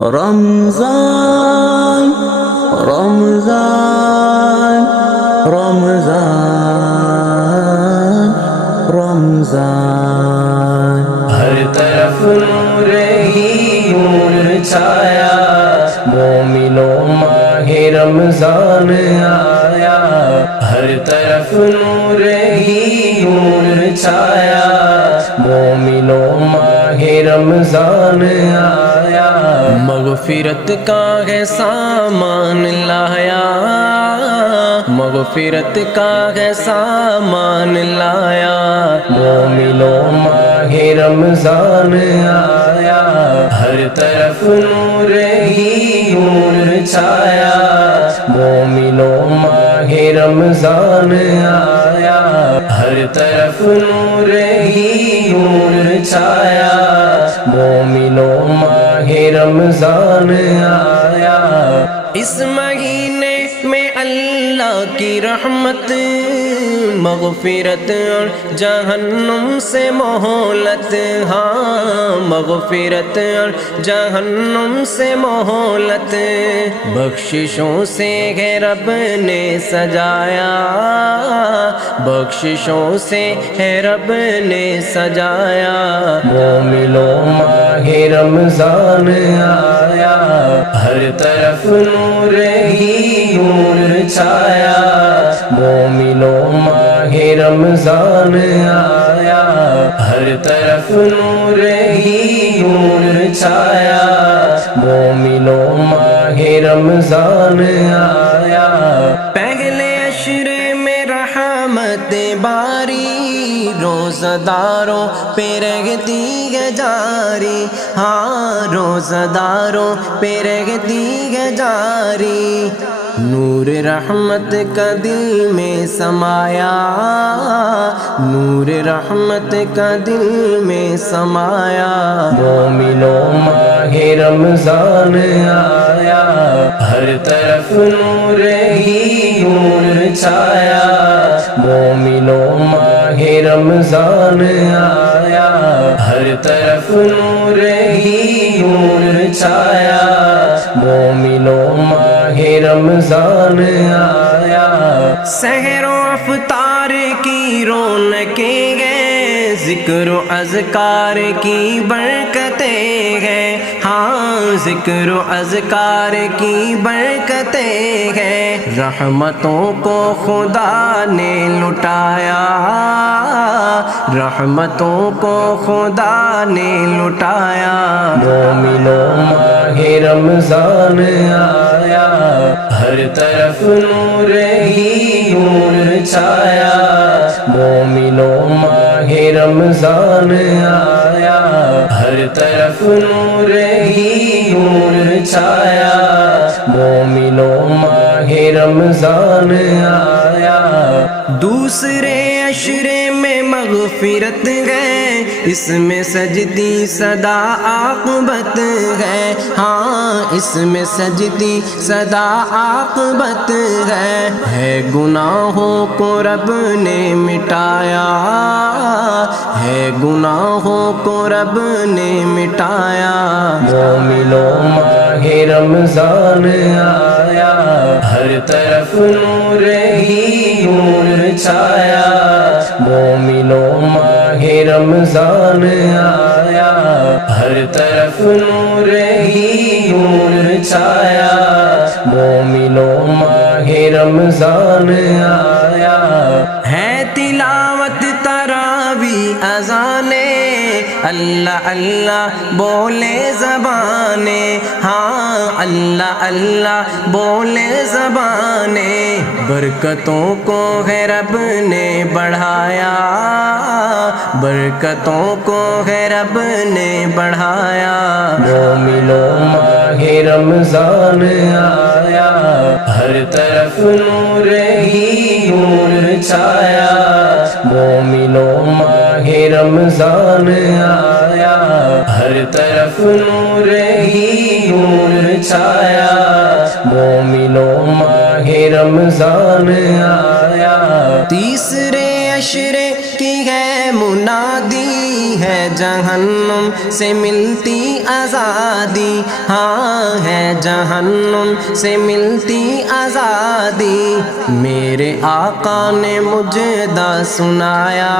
رمضان رمضان رمضان رمضان ہر طرف نور ہی نور چھایا، مومنوں ماہ رمضان آیا۔ ہر طرف نور ہی نور چھایا، مومنوں ماہ رمضان آیا۔ مغفرت کا ہے سامان لایا، مغفرت کا ہے سامان لایا، مومنوں ماہ رمضان آیا۔ ہر طرف نور ہی نور چھایا، مومنوں ماہ رمضان آیا۔ ہر طرف نور ہی نور چھایا، مومنوں ماہ رمضان آیا۔ اس مہینے میں اللہ کی رحمت، مغفرت اور جہنم سے مہلت، ہاں مغفرت اور جہنم سے مہلت، بخششوں سے ہے رب نے سجایا، بخششوں سے ہے رب نے سجایا۔ مومنوں ماہ رمضان آیا، ہر طرف نور ہی نور چھایا، مومنوں ماہ رمضان آیا۔ ہر طرف نور ہی نور چھایا، مومنوں ماہ رمضان آیا۔ پہلے عشرے میں رحمت باری، روزہ داروں پہ رہتی ہے جاری، ہاں روزہ داروں پہ رہتی ہے جاری۔ نور رحمت کا دل میں سمایا، نور رحمت کا دل میں سمایا۔ مومنوں ماہ رمضان آیا، ہر طرف نور ہی نور چھایا، مومنوں ماہ رمضان آیا۔ ہر طرف نور ہی نور چھایا، مومنوں ماہ رمضان آیا۔ سحر و افطار کی رونقیں ہیں، ذکر و اذکار کی برکتیں ہیں، ہاں ذکر و اذکار کی برکتیں ہیں۔ رحمتوں کو خدا نے لٹایا، رحمتوں کو خدا نے لٹایا۔ مومنوں ماہ رمضان آیا، ہر طرف نور ہی نور چھایا، مومنوں ماہ رمضان آیا۔ ہر طرف نور ہی نور چھایا، مومنوں ماہ رمضان آیا۔ دوسرے عشرے میں مغفرت ہے، اس میں سجدی صدا عاقبت ہے، ہاں اس میں سجدی صدا عاقبت ہے گناہوں کو رب نے مٹایا، ہے گناہوں کو رب نے مٹایا۔ مومنوں ماہ رمضان آیا، ہر طرف نور ہی نور چھایا، مومنوں ماہ رمضان آیا۔ ہر طرف نور ہی نور چھایا، مومنوں ماہ رمضان آیا۔ ہے تلاوت تراوی اذانے، اللہ اللہ بولے زبانیں، ہاں اللہ اللہ بولے زبانیں۔ برکتوں کو ہے رب نے بڑھایا، برکتوں کو ہے رب نے بڑھایا۔ مومنوں ماہ رمضان آیا، ہر طرف نور ہی نور چھایا، مومنوں ماہ رمضان آیا۔ ہر طرف نور ہی نور چھایا، مومنوں ماہ رمضان آیا۔ تیسرے عشرے کی ہے منادی، ہے جہنم سے ملتی آزادی، ہاں ہے جہنم سے ملتی آزادی، میرے آقا نے مجھے دا سنایا،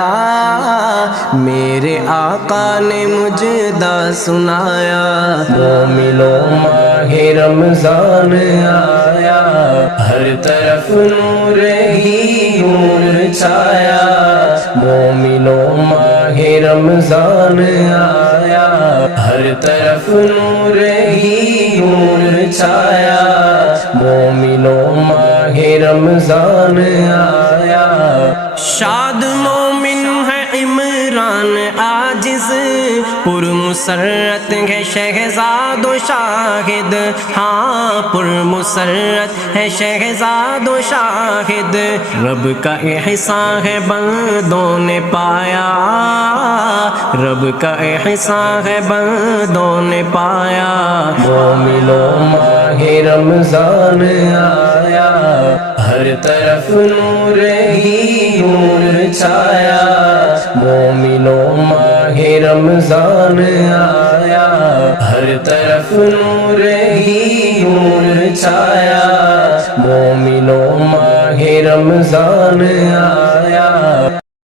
میرے آقا نے مجھے دا سنایا، مومنوں ماہ رمضان آیا، ہر طرف نور ہی نور چھایا، مومنوں ماہ رمضان آیا، ہر طرف نور ہی نور چھایا، مومنوں ماہ رمضان آیا، شاد مومن ہے عمران عاجز، پر مسرت ہے شہزاد و شاہد، ہاں پر مسرت ہے شہزاد و شاہد، رب کا احسان ہے بندوں نے پایا، رب کا احسان ہے بندوں نے پایا، مومنوں ماہ رمضان آیا، ہر طرف نور ہی نور چھایا، مومنوں ماہ رمضان آیا، ہر طرف نور ہی نور چھایا، مومنوں ماہ رمضان آیا۔